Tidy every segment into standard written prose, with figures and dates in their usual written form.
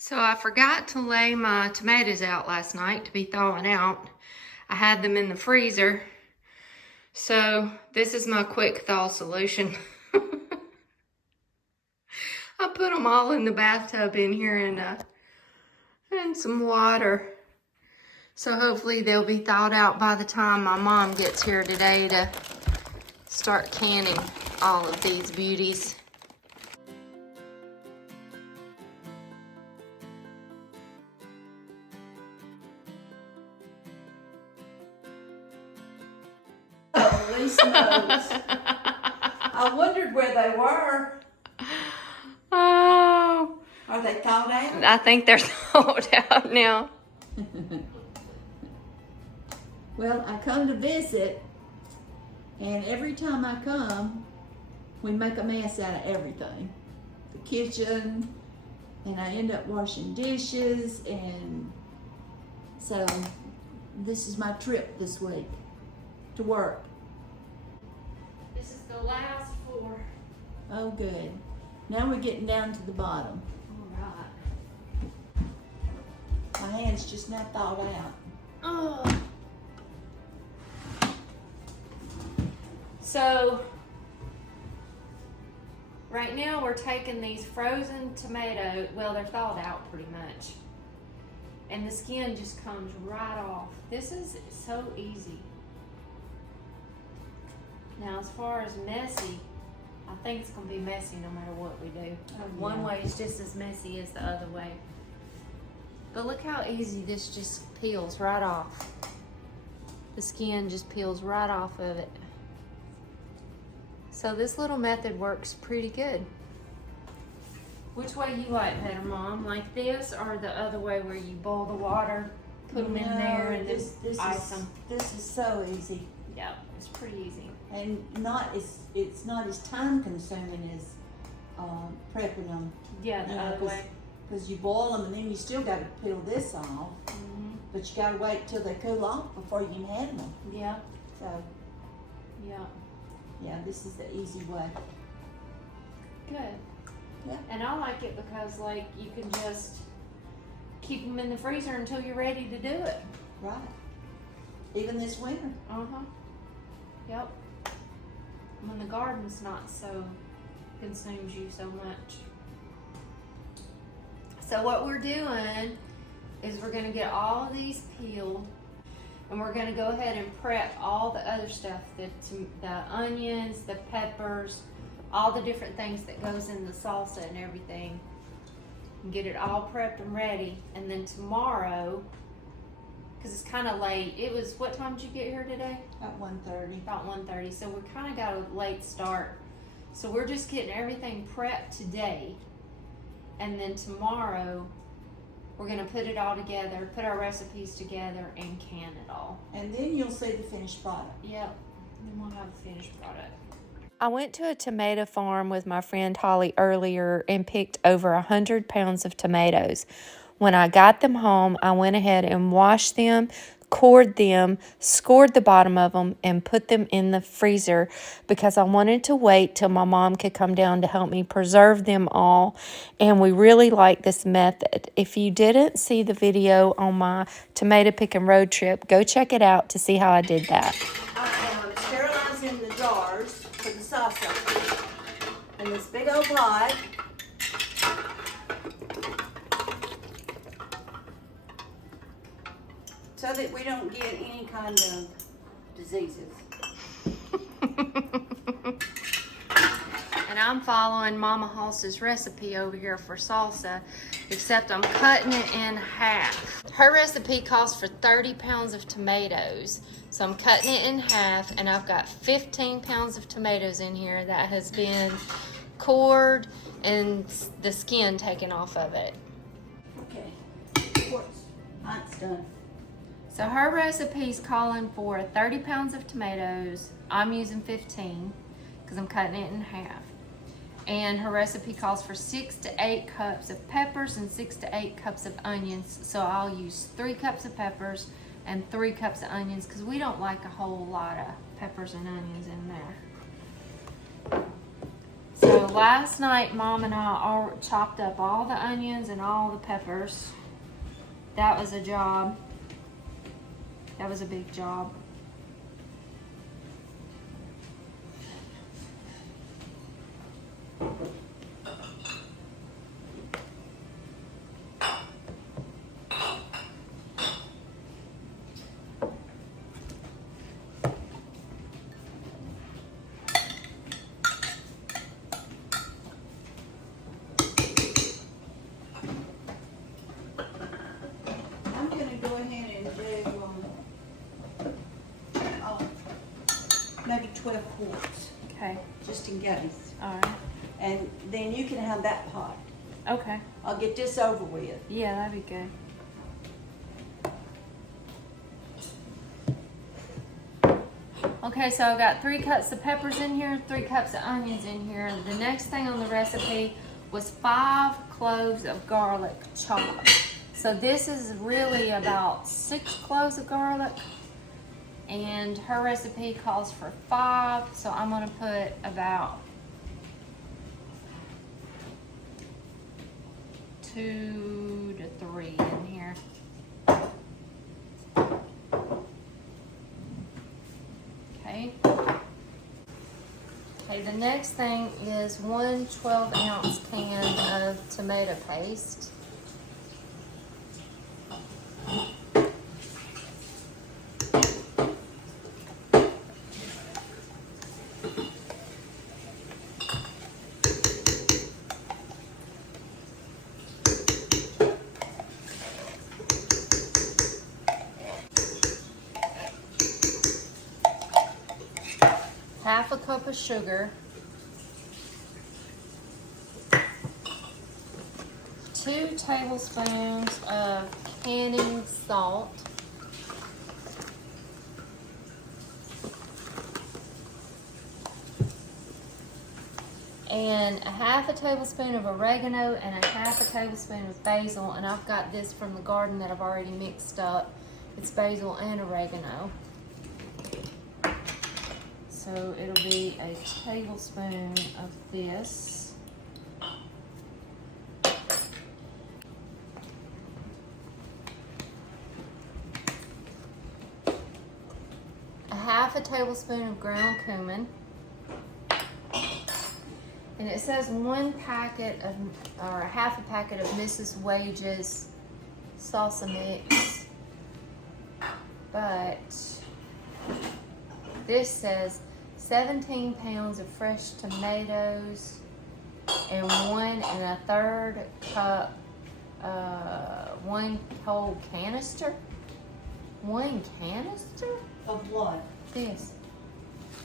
So I forgot to lay my tomatoes out last night to be thawing out. I had them in the freezer. So this is my quick thaw solution. I put them all in the bathtub in here and some water. So hopefully they'll be thawed out by the time my mom gets here today to start canning all of these beauties. Holy smokes. I wondered where they were. Oh. Are they thawed out? I think they're thawed out now. Well, I come to visit, and every time I come, we make a mess out of everything. The kitchen, and I end up washing dishes, and so this is my trip this week to work. This is the last 4. Oh, good. Now we're getting down to the bottom. All right. My hand's just now thawed out. Oh. So, right now we're taking these frozen tomatoes, well, they're thawed out pretty much, and the skin just comes right off. This is so easy. Now, as far as messy, I think it's going to be messy no matter what we do. One way is just as messy as the other way. But look how easy this just peels right off. The skin just peels right off of it. So this little method works pretty good. Which way you like better, Mom? Like this or the other way where you boil the water, put them in there, and this ice them? This is so easy. Yeah, it's pretty easy. And it's not as time consuming as prepping them. Yeah, the other way. Because you boil them and then you still got to peel this off. Mm-hmm. But you got to wait till they cool off before you can have them. Yeah. So Yeah. yeah, this is the easy way. Good. Yeah. And I like it because like you can just keep them in the freezer until you're ready to do it. Right. Even this winter. Uh-huh. Yep. When the garden's not so consumes you so much. So what we're doing is we're gonna get all of these peeled, and we're gonna go ahead and prep all the other stuff, the onions, the peppers, all the different things that goes in the salsa and everything. And get it all prepped and ready, and then tomorrow, because it's kind of late. It was, what time did you get here today? About 1:30. About 1:30. So we kind of got a late start. So we're just getting everything prepped today. And then tomorrow, we're going to put it all together, put our recipes together, and can it all. And then you'll see the finished product. Yep. Then we'll have a finished product. I went to a tomato farm with my friend Holly earlier and picked over 100 pounds of tomatoes. When I got them home, I went ahead and washed them, cored them, scored the bottom of them, and put them in the freezer because I wanted to wait till my mom could come down to help me preserve them all. And we really like this method. If you didn't see the video on my tomato picking road trip, go check it out to see how I did that. I am sterilizing the jars for the salsa in this big old pot. So that we don't get any kind of diseases. And I'm following Mama Hals's recipe over here for salsa, except I'm cutting it in half. Her recipe calls for 30 pounds of tomatoes. So I'm cutting it in half, and I've got 15 pounds of tomatoes in here that has been cored and the skin taken off of it. Okay, of course, mine's done. So her recipe's calling for 30 pounds of tomatoes. I'm using 15 because I'm cutting it in half. And her recipe calls for 6 to 8 cups of peppers and 6 to 8 cups of onions. So I'll use 3 cups of peppers and 3 cups of onions because we don't like a whole lot of peppers and onions in there. So So last night, Mom and I all chopped up all the onions and all the peppers. That was a job. That was a big job. I'm gonna go ahead and do maybe 12 quarts, Okay. just in case. All right. And then you can have that pot. Okay. I'll get this over with. Yeah, that'd be good. Okay, so I've got 3 cups of peppers in here, 3 cups of onions in here. The next thing on the recipe was 5 cloves of garlic chopped. So this is really about 6 cloves of garlic. And her recipe calls for 5, so I'm gonna put about 2 to 3 in here. Okay. Okay, the next thing is 1 12-ounce can of tomato paste. Half a cup of sugar, 2 tablespoons of canning salt, and a half a tablespoon of oregano and a half a tablespoon of basil. And I've got this from the garden that I've already mixed up. It's basil and oregano. So it'll be a tablespoon of this. A half a tablespoon of ground cumin. And it says 1 packet of, or a half a packet of Mrs. Wage's salsa mix. But this says 17 pounds of fresh tomatoes and 1 1/3 cup, 1 whole canister. 1 canister? Of what? This.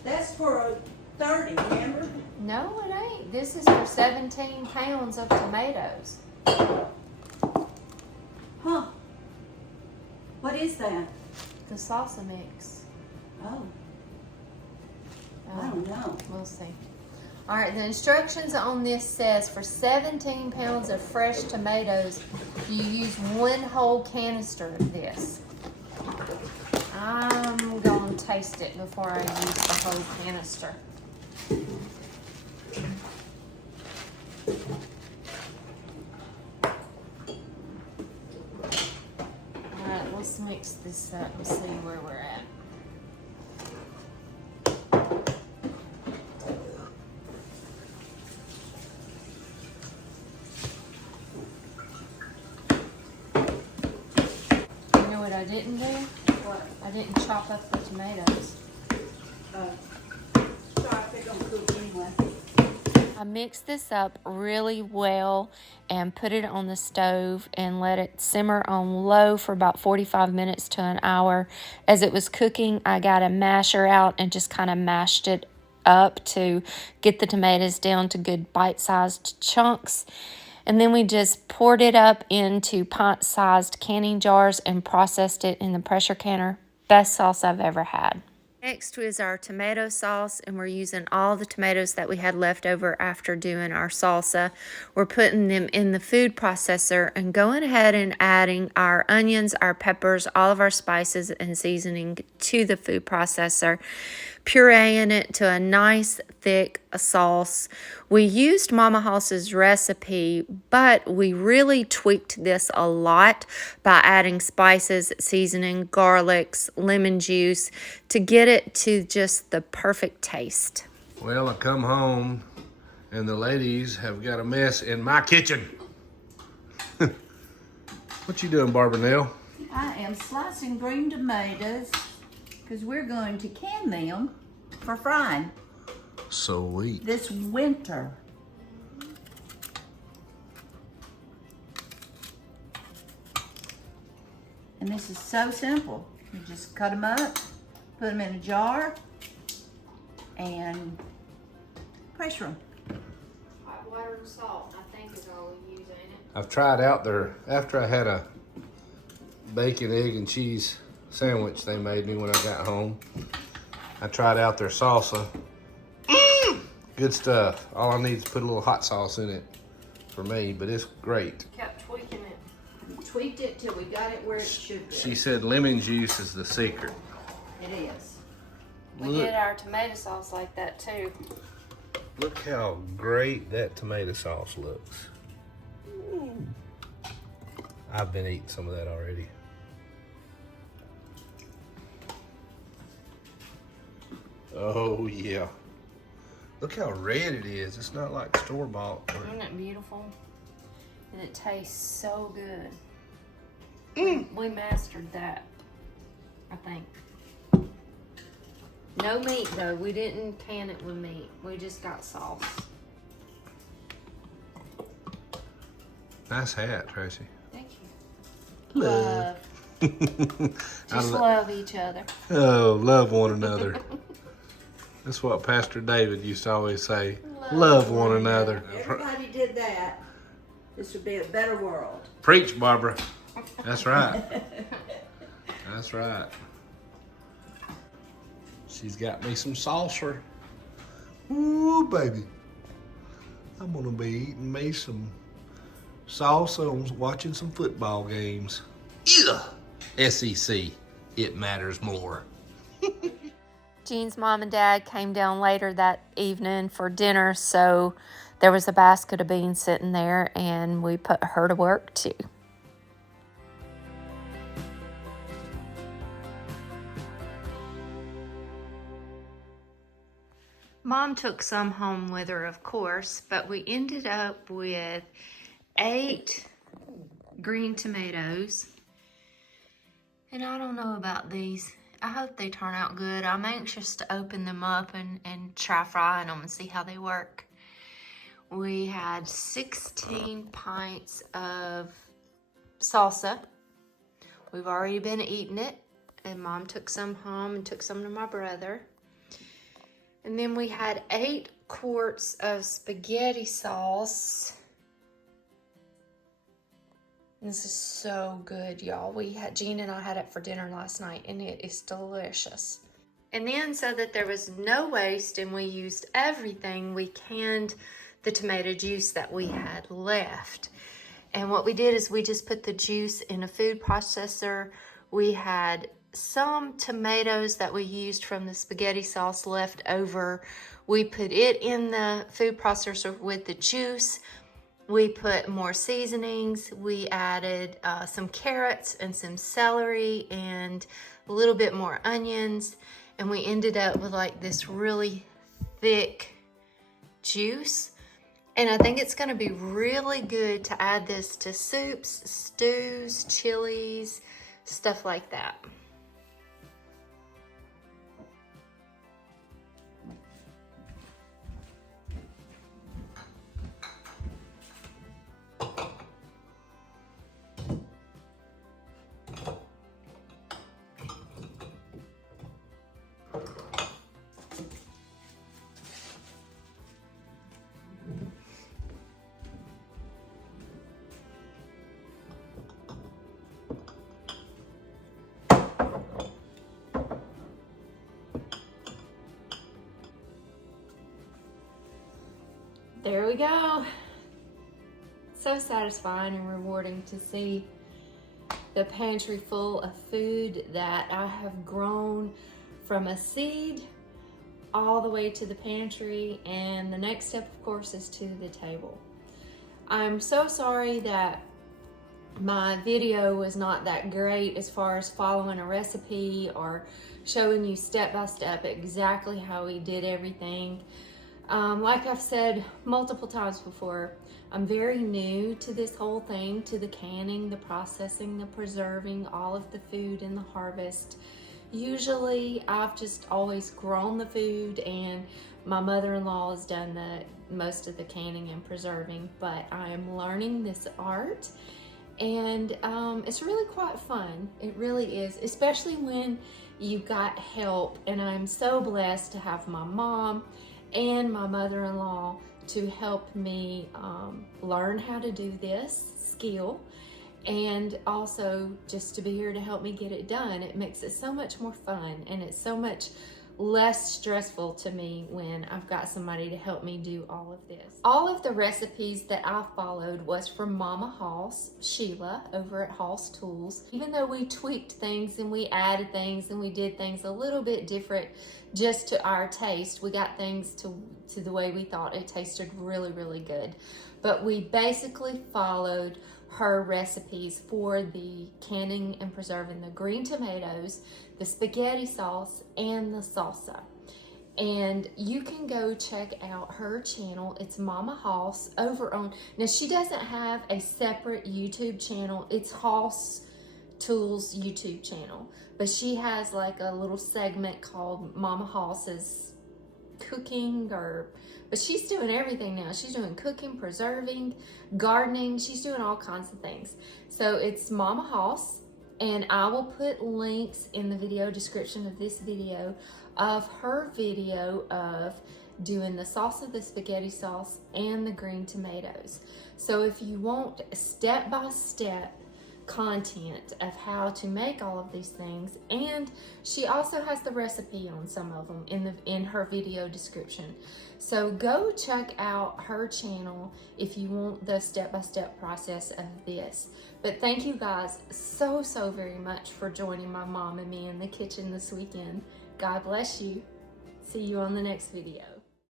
That's for a 30, remember? No, it ain't. This is for 17 pounds of tomatoes. Huh. What is that? The salsa mix. Oh, I don't know. We'll see. All right, the instructions on this says for 17 pounds of fresh tomatoes, you use 1 whole canister of this. I'm going to taste it before I use the whole canister. All right, let's mix this up and see where we're at. You know what I didn't do? What? I didn't chop up the tomatoes. Sorry if they don't cook anyway. I mixed this up really well and put it on the stove and let it simmer on low for about 45 minutes to an hour. As it was cooking, I got a masher out and just kind of mashed it up to get the tomatoes down to good bite-sized chunks. And then we just poured it up into pint-sized canning jars and processed it in the pressure canner. Best sauce I've ever had. Next is our tomato sauce, and we're using all the tomatoes that we had left over after doing our salsa. We're putting them in the food processor and going ahead and adding our onions, our peppers, all of our spices and seasoning to the food processor. pureeing it to a nice thick sauce. We used Mama Hoss's recipe, but we really tweaked this a lot by adding spices, seasoning, garlics, lemon juice to get it to just the perfect taste. Well, I come home and the ladies have got a mess in my kitchen. What you doing, Barbara Nell? I am slicing green tomatoes because we're going to can them for frying Sweet. this winter. And this is so simple. You just cut them up, put them in a jar, and pressure them. Hot water and salt, I think, is all we use, ain't it? I've tried out their, after I had a bacon, egg, and cheese sandwich they made me when I got home, I tried out their salsa. Good stuff. All I need is put a little hot sauce in it for me, but it's great. Kept tweaking it. We tweaked it till we got it where it should be. She said lemon juice is the secret. It is. We Look. did our tomato sauce like that too. Look how great that tomato sauce looks. I've been eating some of that already. Oh yeah. Look how red it is. It's not like store-bought. Isn't it beautiful? And it tastes so good. We mastered that, I think. No meat though. We didn't can it with meat. We just got sauce. Nice hat, Tracy. Thank you. Love. Just love each other. Oh, love one another. That's what Pastor David used to always say. Love one another. Everybody did that. This would be a better world. Preach, Barbara. That's right. That's right. She's got me some salsa. Ooh, baby. I'm gonna be eating me some salsa and watching some football games. Yeah. SEC, it matters more. Jean's mom and dad came down later that evening for dinner, so there was a basket of beans sitting there, and we put her to work too. Mom took some home with her, of course, but we ended up with 8 green tomatoes. And I don't know about these. I hope they turn out good. I'm anxious to open them up and try frying them and see how they work. We had 16 pints of salsa. We've already been eating it, and Mom took some home and took some to my brother. And then we had 8 quarts of spaghetti sauce. This is so good, y'all. Jean and I had it for dinner last night, and it is delicious. And then, so that there was no waste and we used everything, we canned the tomato juice that we had left. And what we did is we just put the juice in a food processor. We had some tomatoes that we used from the spaghetti sauce left over. We put it in the food processor with the juice. We put more seasonings. We added some carrots and some celery and a little bit more onions. And we ended up with like this really thick juice. And I think it's gonna be really good to add this to soups, stews, chilies, stuff like that. There we go. So satisfying and rewarding to see the pantry full of food that I have grown from a seed all the way to the pantry, and the next step, of course, is to the table. I'm so sorry that my video was not that great as far as following a recipe or showing you step by step exactly how we did everything. Like I've said multiple times before, I'm very new to this whole thing, to the canning, the processing, the preserving, all of the food and the harvest. Usually I've just always grown the food, and my mother-in-law has done most of the canning and preserving, but I am learning this art, and it's really quite fun. It really is, especially when you got help, and I'm so blessed to have my mom and my mother-in-law to help me learn how to do this skill, and also just to be here to help me get it done. It makes it so much more fun, and it's so much less stressful to me when I've got somebody to help me do all of this. All of the recipes that I followed was from Mama Hoss, Sheila, over at Hoss Tools. Even though we tweaked things and we added things and we did things a little bit different just to our taste, we got things to the way we thought it tasted really, really good. But we basically followed her recipes for the canning and preserving the green tomatoes, the spaghetti sauce, and the salsa. And you can go check out her channel. It's Mama Hoss over on, now she doesn't have a separate YouTube channel. It's Hoss Tools YouTube channel, but she has like a little segment called Mama Hoss's cooking, but she's doing everything now. She's doing cooking, preserving, gardening. She's doing all kinds of things. So it's Mama Hoss, and I will put links in the video description of this video of her video of doing the salsa, the spaghetti sauce, and the green tomatoes. So if you want step-by-step content of how to make all of these things, and she also has the recipe on some of them in her video description. So go check out her channel if you want the step-by-step process of this. But thank you guys so very much for joining my mom and me in the kitchen this weekend. God bless you. See you on the next video.